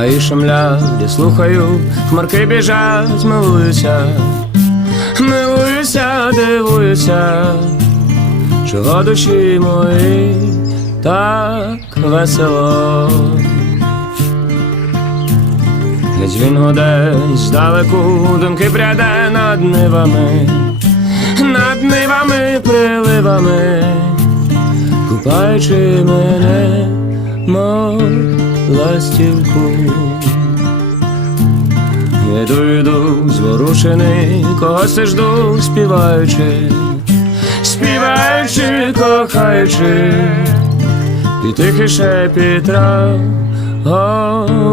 Гаї шумлять, я слухаю, хмарки біжать, милуюся, милуюся, дивуюся, чого душі мої так весело. Геть він здалеку, думки пряде над нивами, над нивами, приливами, купаючи мене, ластівку. Іду, йду, зворушений, я жду, співаючи, співаючи, кохаючи, і тихий шепіт трав голублячий.